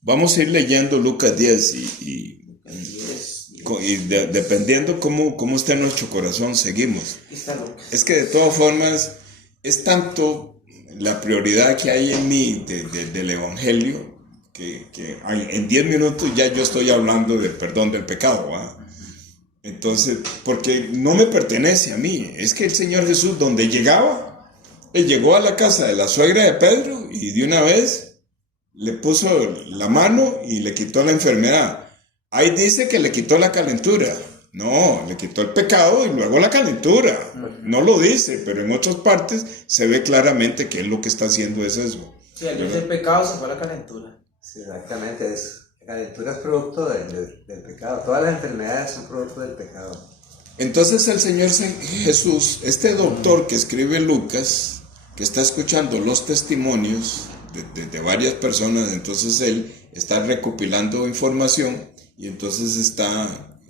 vamos a ir leyendo Lucas 10 dependiendo cómo está nuestro corazón, seguimos. Es que de todas formas es tanto la prioridad que hay en mí del Evangelio que en 10 minutos ya yo estoy hablando del perdón del pecado, ¿va? Entonces, porque no me pertenece a mí, es que el Señor Jesús donde llegaba, él llegó a la casa de la suegra de Pedro y de una vez le puso la mano y le quitó la enfermedad. Ahí dice que le quitó la calentura. No, le quitó el pecado y luego la calentura. No lo dice, pero en otras partes se ve claramente que él lo que está haciendo es eso. Sí, al dice el pecado se fue la calentura. Sí, exactamente. La calentura es producto del pecado. Todas las enfermedades son producto del pecado. Entonces el Señor Jesús, este doctor que escribe Lucas, que está escuchando los testimonios de varias personas, entonces él está recopilando información y entonces está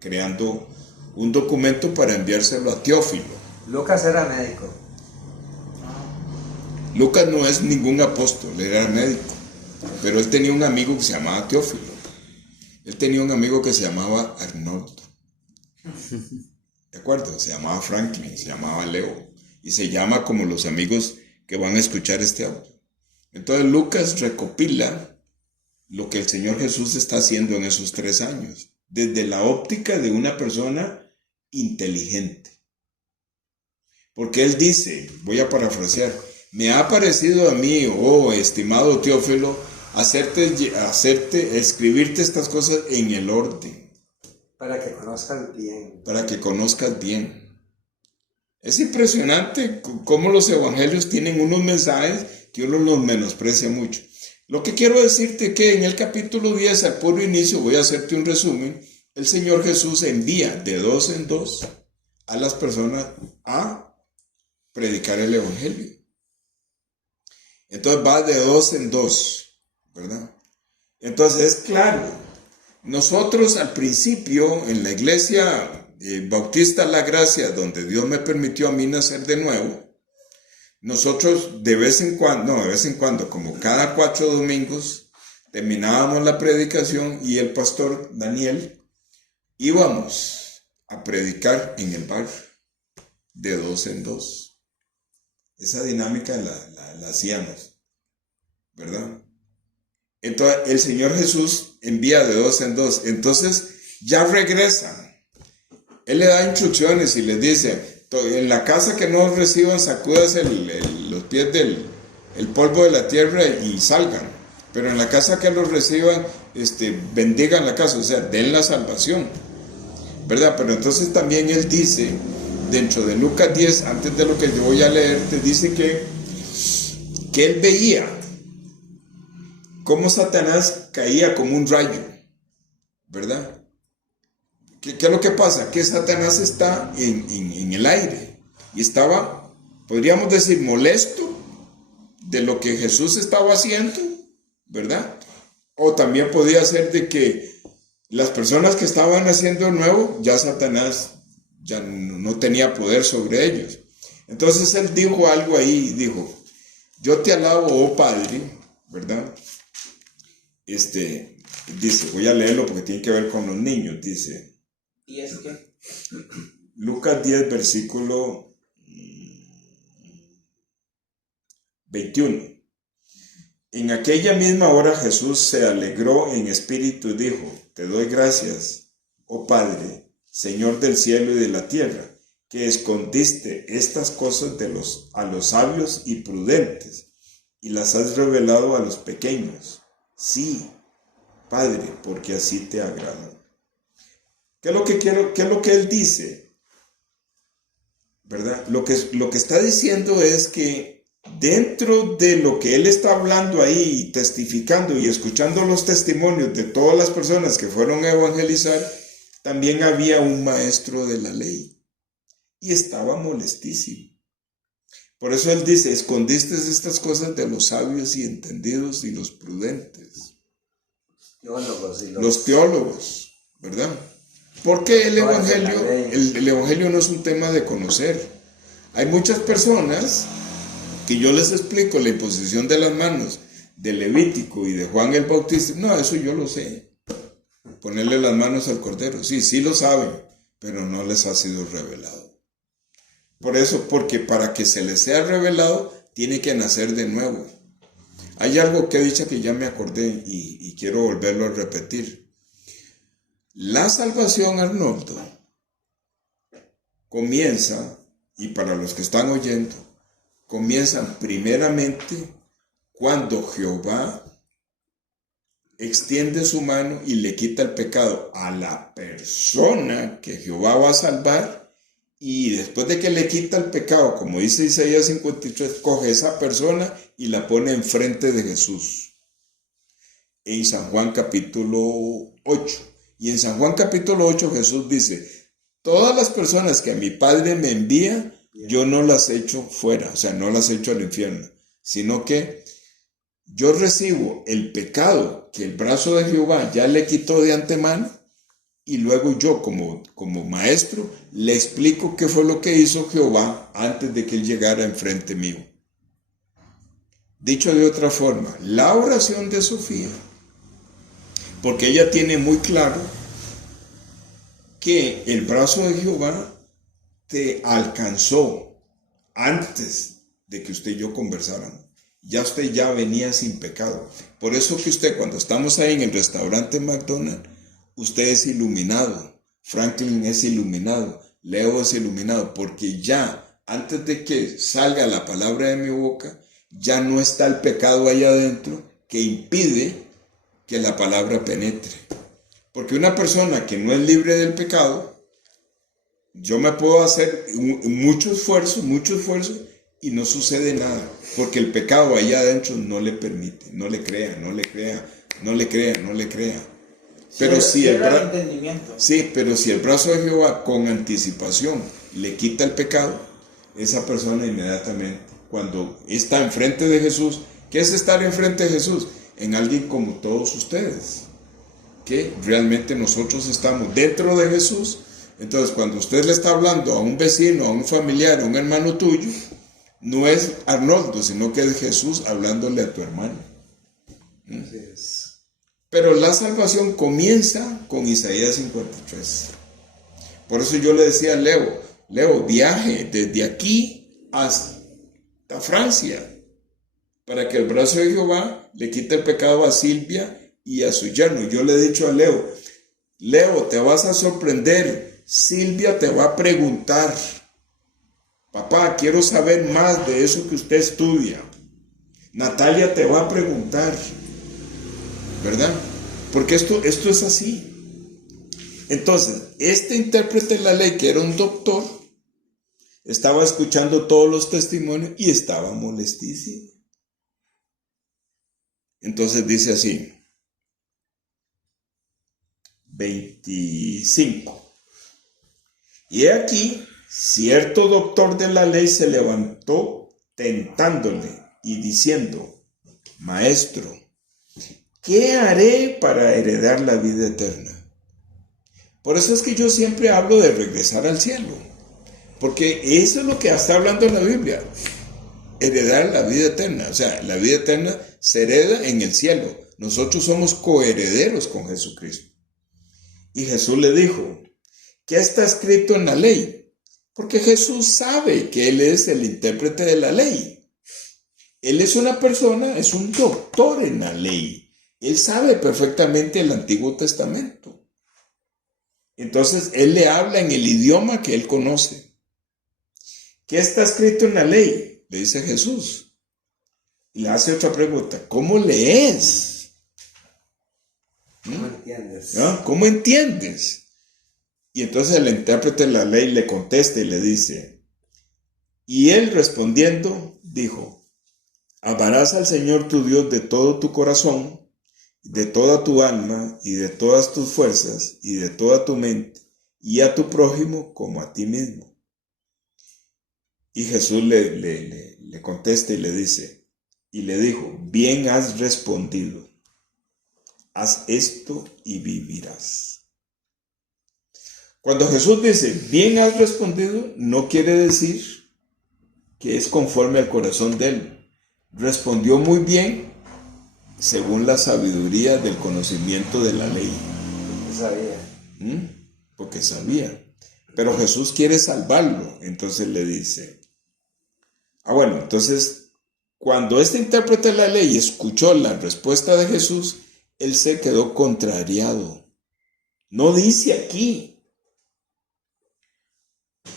creando un documento para enviárselo a Teófilo. Lucas era médico. Lucas no es ningún apóstol, era médico, pero él tenía un amigo que se llamaba Teófilo. Él tenía un amigo que se llamaba Arnoldo. ¿De acuerdo? Se llamaba Franklin, se llamaba Leo y se llama como los amigos que van a escuchar este audio. Entonces Lucas recopila lo que el Señor Jesús está haciendo en esos 3 años, desde la óptica de una persona inteligente. Porque él dice, voy a parafrasear, me ha parecido a mí, oh estimado Teófilo, escribirte estas cosas en el orden. Para que conozcas bien. Para que conozcas bien. Es impresionante cómo los evangelios tienen unos mensajes que uno los menosprecia mucho. Lo que quiero decirte es que en el capítulo 10, al puro inicio, voy a hacerte un resumen, el Señor Jesús envía de 2 en 2 a las personas a predicar el evangelio. Entonces va de 2 en 2, ¿verdad? Entonces es claro, nosotros al principio en la iglesia Bautista La Gracia, donde Dios me permitió a mí nacer de nuevo, nosotros de vez en cuando, como cada 4 domingos, terminábamos la predicación y el pastor Daniel íbamos a predicar en el barrio de 2 en 2. Esa dinámica la hacíamos, ¿verdad? Entonces el Señor Jesús envía de 2 en 2. Entonces ya regresan. Él le da instrucciones y les dice, en la casa que no reciban, sacúdase los pies del polvo de la tierra y salgan. Pero en la casa que los reciban, bendigan la casa, o sea, den la salvación, ¿verdad? Pero entonces también él dice, dentro de Lucas 10, antes de lo que yo voy a leer, te dice que él veía cómo Satanás caía como un rayo, ¿verdad? ¿Qué es lo que pasa? Que Satanás está en el aire y estaba, podríamos decir, molesto de lo que Jesús estaba haciendo, ¿verdad? O también podía ser de que las personas que estaban haciendo nuevo, ya Satanás ya no tenía poder sobre ellos. Entonces él dijo algo ahí, dijo, yo te alabo, oh Padre, ¿verdad? Dice, voy a leerlo porque tiene que ver con los niños, dice. ¿Y es qué? Lucas 10, versículo 21. En aquella misma hora Jesús se alegró en espíritu y dijo, te doy gracias, oh Padre, Señor del cielo y de la tierra, que escondiste estas cosas a los sabios y prudentes y las has revelado a los pequeños. Sí, Padre, porque así te agrada. ¿Qué es lo que él dice? ¿Verdad? Lo que está diciendo es que dentro de lo que él está hablando ahí, testificando y escuchando los testimonios de todas las personas que fueron a evangelizar, también había un maestro de la ley y estaba molestísimo. Por eso él dice, escondiste estas cosas de los sabios y entendidos y los prudentes. Los teólogos, ¿verdad? Porque el evangelio no es un tema de conocer. Hay muchas personas Que yo les explico la imposición de las manos de Levítico y de Juan el Bautista. No, eso yo lo sé. Ponerle las manos al cordero. Sí, sí lo saben, pero no les ha sido revelado. Por eso, porque para que se les sea revelado, tiene que nacer de nuevo. Hay algo que he dicho que ya me acordé y quiero volverlo a repetir. La salvación, Arnoldo, comienza, y para los que están oyendo, comienzan primeramente cuando Jehová extiende su mano y le quita el pecado a la persona que Jehová va a salvar, y después de que le quita el pecado, como dice Isaías 53, coge esa persona y la pone enfrente de Jesús. En San Juan capítulo 8. Y en San Juan capítulo 8 Jesús dice, todas las personas que a mi Padre me envía, yo no las echo fuera, o sea, no las echo al infierno, sino que yo recibo el pecado que el brazo de Jehová ya le quitó de antemano, y luego yo como maestro le explico qué fue lo que hizo Jehová antes de que él llegara enfrente mío. Dicho de otra forma, la oración de Sofía, porque ella tiene muy claro que el brazo de Jehová te alcanzó antes de que usted y yo conversáramos. Ya usted ya venía sin pecado. Por eso que usted, cuando estamos ahí en el restaurante McDonald's, usted es iluminado, Franklin es iluminado, Leo es iluminado, porque ya antes de que salga la palabra de mi boca, ya no está el pecado ahí adentro que impide que la palabra penetre. Porque una persona que no es libre del pecado, yo me puedo hacer mucho esfuerzo, y no sucede nada, porque el pecado allá adentro no le permite, no le crea. Pero si el brazo de Jehová con anticipación le quita el pecado, esa persona inmediatamente, cuando está enfrente de Jesús, ¿qué es estar enfrente de Jesús? En alguien como todos ustedes, que realmente nosotros estamos dentro de Jesús. Entonces, cuando usted le está hablando a un vecino, a un familiar, a un hermano tuyo, no es Arnoldo, sino que es Jesús hablándole a tu hermano. Así es. Pero la salvación comienza con Isaías 53. Por eso yo le decía a Leo, viaje desde aquí hasta Francia, para que el brazo de Jehová le quite el pecado a Silvia y a su yerno. Yo le he dicho a Leo, te vas a sorprender, Silvia te va a preguntar, papá, quiero saber más de eso que usted estudia. Natalia te va a preguntar, ¿verdad? Porque esto es así. Entonces, este intérprete de la ley, que era un doctor, estaba escuchando todos los testimonios y estaba molestísimo. Entonces dice así, 25. Y aquí, cierto doctor de la ley se levantó tentándole y diciendo, Maestro, ¿qué haré para heredar la vida eterna? Por eso es que yo siempre hablo de regresar al cielo, porque eso es lo que está hablando la Biblia, heredar la vida eterna. O sea, la vida eterna se hereda en el cielo. Nosotros somos coherederos con Jesucristo. Y Jesús le dijo, ¿qué está escrito en la ley? Porque Jesús sabe que Él es el intérprete de la ley. Él es una persona, es un doctor en la ley. Él sabe perfectamente el Antiguo Testamento. Entonces, Él le habla en el idioma que Él conoce. ¿Qué está escrito en la ley? Le dice Jesús. Y le hace otra pregunta. ¿Cómo lees? ¿Cómo entiendes? ¿No? ¿Cómo entiendes? Y entonces el intérprete de la ley le contesta y le dice, y él respondiendo dijo, amarás al Señor tu Dios de todo tu corazón, de toda tu alma y de todas tus fuerzas y de toda tu mente, y a tu prójimo como a ti mismo. Y Jesús le contesta y le dice, y le dijo, bien has respondido, haz esto y vivirás. Cuando Jesús dice, bien has respondido, no quiere decir que es conforme al corazón de él. Respondió muy bien según la sabiduría del conocimiento de la ley. Sabía. Porque sabía. Pero Jesús quiere salvarlo. Entonces le dice, bueno, entonces cuando este intérprete de la ley escuchó la respuesta de Jesús, él se quedó contrariado. No dice aquí,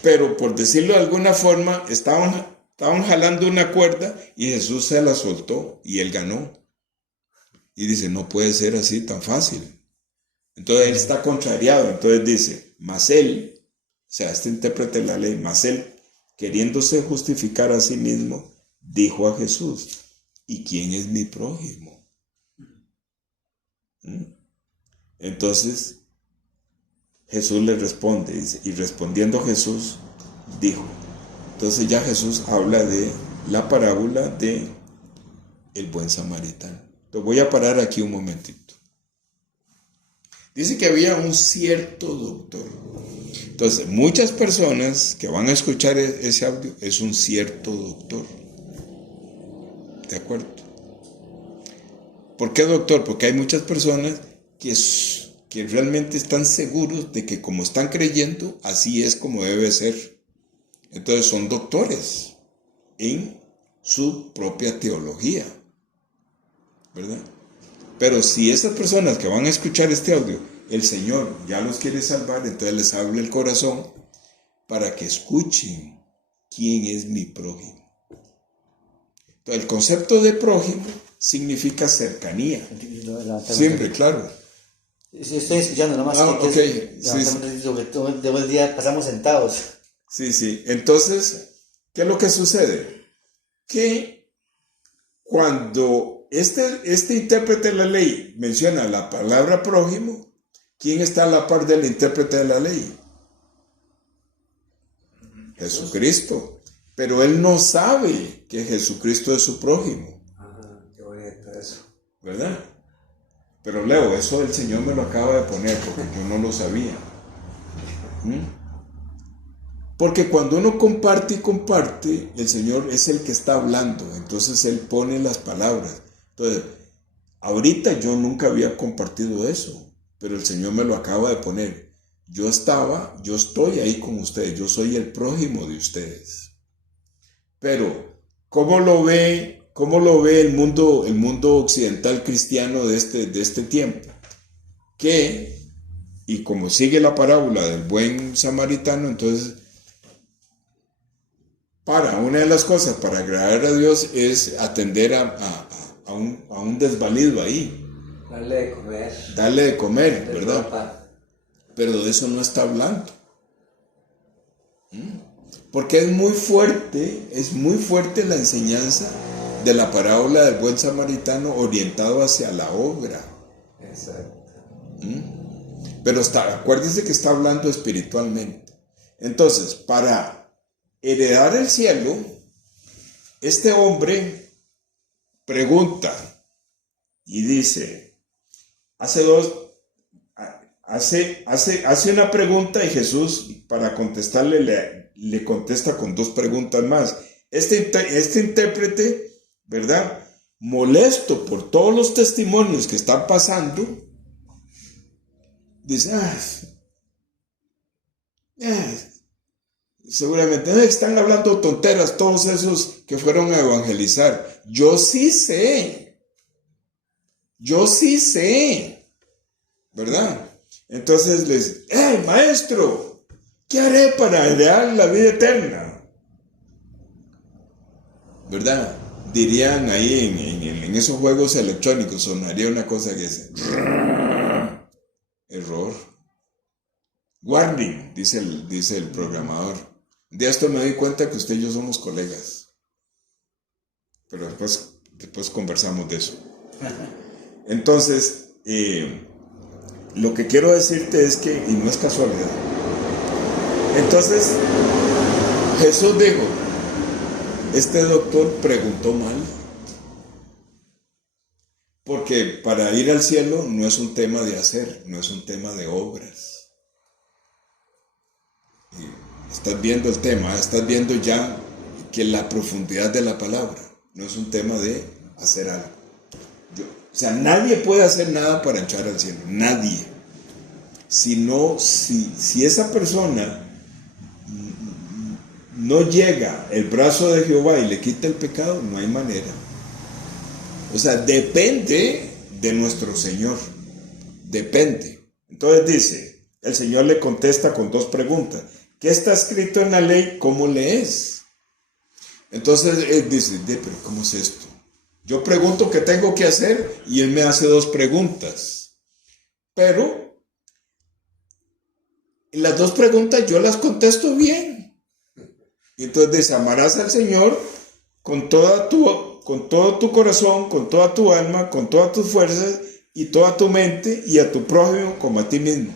pero por decirlo de alguna forma, estaban jalando una cuerda y Jesús se la soltó y él ganó. Y dice, no puede ser así tan fácil. Entonces él está contrariado. Entonces dice, mas él, o sea, este intérprete de la ley, mas él, queriéndose justificar a sí mismo, dijo a Jesús, ¿y quién es mi prójimo? Entonces Jesús le responde, dice, y respondiendo Jesús, dijo. Entonces ya Jesús habla de la parábola de el buen samaritano. Entonces voy a parar aquí un momentito. Dice que había un cierto doctor. Entonces, muchas personas que van a escuchar ese audio es un cierto doctor. ¿De acuerdo? ¿Por qué doctor? Porque hay muchas personas que realmente están seguros de que como están creyendo, así es como debe ser. Entonces son doctores en su propia teología, ¿verdad? Pero si esas personas que van a escuchar este audio, el Señor ya los quiere salvar, entonces les abre el corazón para que escuchen quién es mi prójimo. Entonces el concepto de prójimo significa cercanía. Siempre, claro. Sí, estoy escuchando nomás. Ok. Todo el día pasamos sentados. Sí. Entonces, ¿qué es lo que sucede? Que cuando este intérprete de la ley menciona la palabra prójimo, ¿quién está a la par del intérprete de la ley? Jesucristo. Pero él no sabe que Jesucristo es su prójimo. Qué bonito eso. ¿Verdad? Pero Leo, eso el Señor me lo acaba de poner porque yo no lo sabía. Porque cuando uno comparte y comparte, el Señor es el que está hablando. Entonces Él pone las palabras. Entonces, ahorita yo nunca había compartido eso, pero el Señor me lo acaba de poner. Yo estoy ahí con ustedes. Yo soy el prójimo de ustedes. Pero, ¿cómo lo ve el mundo occidental cristiano de este tiempo? Y como sigue la parábola del buen samaritano, entonces, una de las cosas para agradar a Dios es atender a un desvalido ahí. Darle de comer, ¿verdad? Ropa. Pero de eso no está hablando. Porque es muy fuerte la enseñanza de la parábola del buen samaritano orientado hacia la obra. Exacto. Pero acuérdense que está hablando espiritualmente. Entonces, para heredar el cielo, este hombre pregunta y dice, hace una pregunta y Jesús, para contestarle, le contesta con dos preguntas más. Este intérprete, ¿verdad? Molesto por todos los testimonios que están pasando, dice, seguramente están hablando tonteras todos esos que fueron a evangelizar. Yo sí sé, ¿verdad? Entonces les dice, maestro, ¿qué haré para heredar la vida eterna? ¿Verdad? Dirían ahí en esos juegos electrónicos, sonaría una cosa que dice, error. Warning, dice el programador. De esto me doy cuenta que usted y yo somos colegas. Pero después conversamos de eso. Entonces, lo que quiero decirte es que, y no es casualidad, entonces Jesús dijo, este doctor preguntó mal, porque para ir al cielo no es un tema de hacer, no es un tema de obras. Y estás viendo el tema, estás viendo ya que la profundidad de la palabra. No es un tema de hacer algo. O sea, nadie puede hacer nada para entrar al cielo. Nadie. Si esa persona no llega el brazo de Jehová y le quita el pecado, no hay manera. O sea, depende de nuestro Señor. Depende. Entonces dice, el Señor le contesta con dos preguntas. ¿Qué está escrito en la ley? ¿Cómo lees? Entonces él dice, pero ¿cómo es esto? Yo pregunto qué tengo que hacer y él me hace dos preguntas. Pero las dos preguntas yo las contesto bien. Y entonces dice, amarás al Señor con todo tu corazón, con toda tu alma, con todas tus fuerzas y toda tu mente, y a tu prójimo como a ti mismo.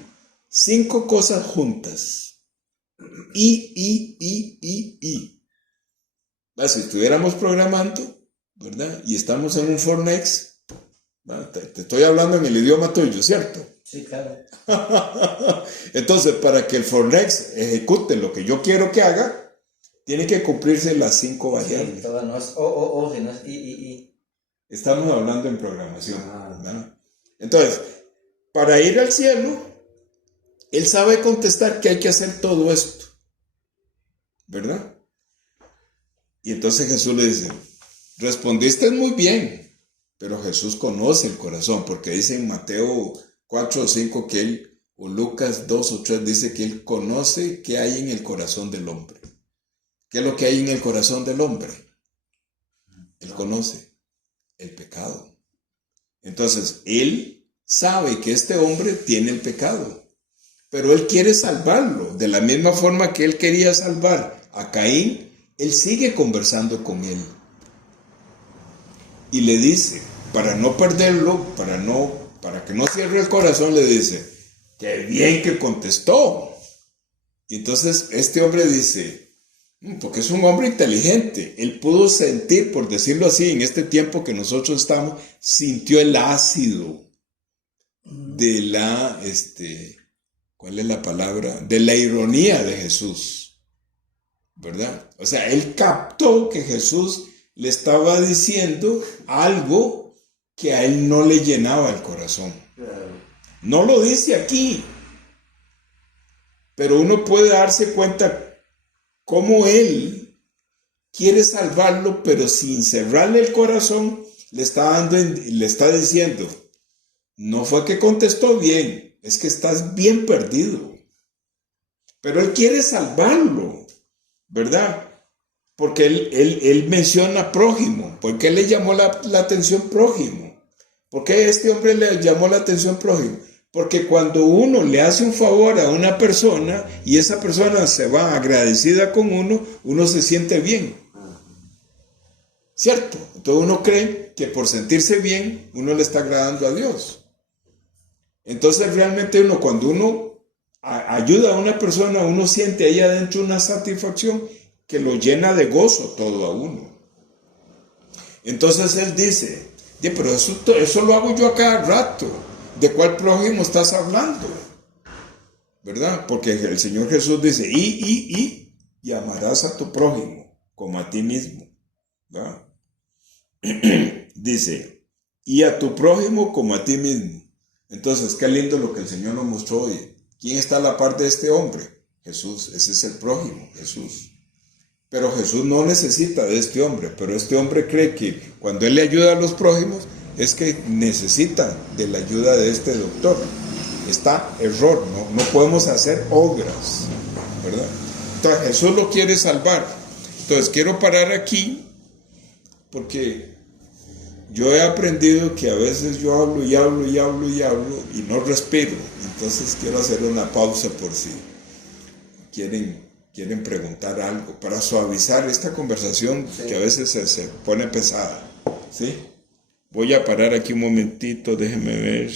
5 cosas juntas. Si estuviéramos programando, ¿verdad? Y estamos en un Fornex, te estoy hablando en el idioma tuyo, ¿cierto? Sí, claro. Entonces, para que el Fornex ejecute lo que yo quiero que haga, tiene que cumplirse las 5 variables. Sí, todo no es o, sino es i. Estamos hablando en programación, ¿verdad? Entonces, para ir al cielo, él sabe contestar que hay que hacer todo esto, ¿verdad? Y entonces Jesús le dice, respondiste muy bien, pero Jesús conoce el corazón, porque dice en Mateo 4 o 5 que él, o Lucas 2 o 3, dice que él conoce qué hay en el corazón del hombre. ¿Qué es lo que hay en el corazón del hombre? Él conoce el pecado. Entonces, él sabe que este hombre tiene el pecado, pero él quiere salvarlo. De la misma forma que él quería salvar a Caín, él sigue conversando con él. Y le dice, para no perderlo, para que no cierre el corazón, le dice, qué bien que contestó. Y entonces este hombre dice, porque es un hombre inteligente, él pudo sentir, por decirlo así, en este tiempo que nosotros estamos, sintió el ácido de la, ¿cuál es la palabra? De la ironía de Jesús, ¿verdad? O sea, él captó que Jesús le estaba diciendo algo que a él no le llenaba el corazón. No lo dice aquí, pero uno puede darse cuenta cómo él quiere salvarlo, pero sin cerrarle el corazón, le está diciendo, no fue que contestó bien, es que estás bien perdido. Pero él quiere salvarlo, ¿verdad? Porque él menciona prójimo. ¿Por qué le llamó la atención prójimo? ¿Por qué este hombre le llamó la atención prójimo? Porque cuando uno le hace un favor a una persona y esa persona se va agradecida con uno se siente bien. ¿Cierto? Entonces uno cree que por sentirse bien, uno le está agradando a Dios. Entonces realmente cuando uno ayuda a una persona, uno siente ahí adentro una satisfacción que lo llena de gozo todo a uno. Entonces él dice, pero eso lo hago yo a cada rato. ¿De cuál prójimo estás hablando? ¿Verdad? Porque el Señor Jesús dice, y amarás a tu prójimo como a ti mismo. ¿Verdad? Dice, y a tu prójimo como a ti mismo. Entonces, qué lindo lo que el Señor nos mostró hoy. ¿Quién está a la par de este hombre? Jesús, ese es el prójimo, Jesús. Pero Jesús no necesita de este hombre, pero este hombre cree que cuando él le ayuda a los prójimos, es que necesita de la ayuda de este doctor. Está error, no podemos hacer obras, ¿verdad? Entonces Jesús lo quiere salvar. Entonces quiero parar aquí, porque yo he aprendido que a veces yo hablo y no respiro. Entonces quiero hacer una pausa por si quieren preguntar algo, para suavizar esta conversación que a veces se pone pesada, ¿sí? Voy a parar aquí un momentito, déjenme ver.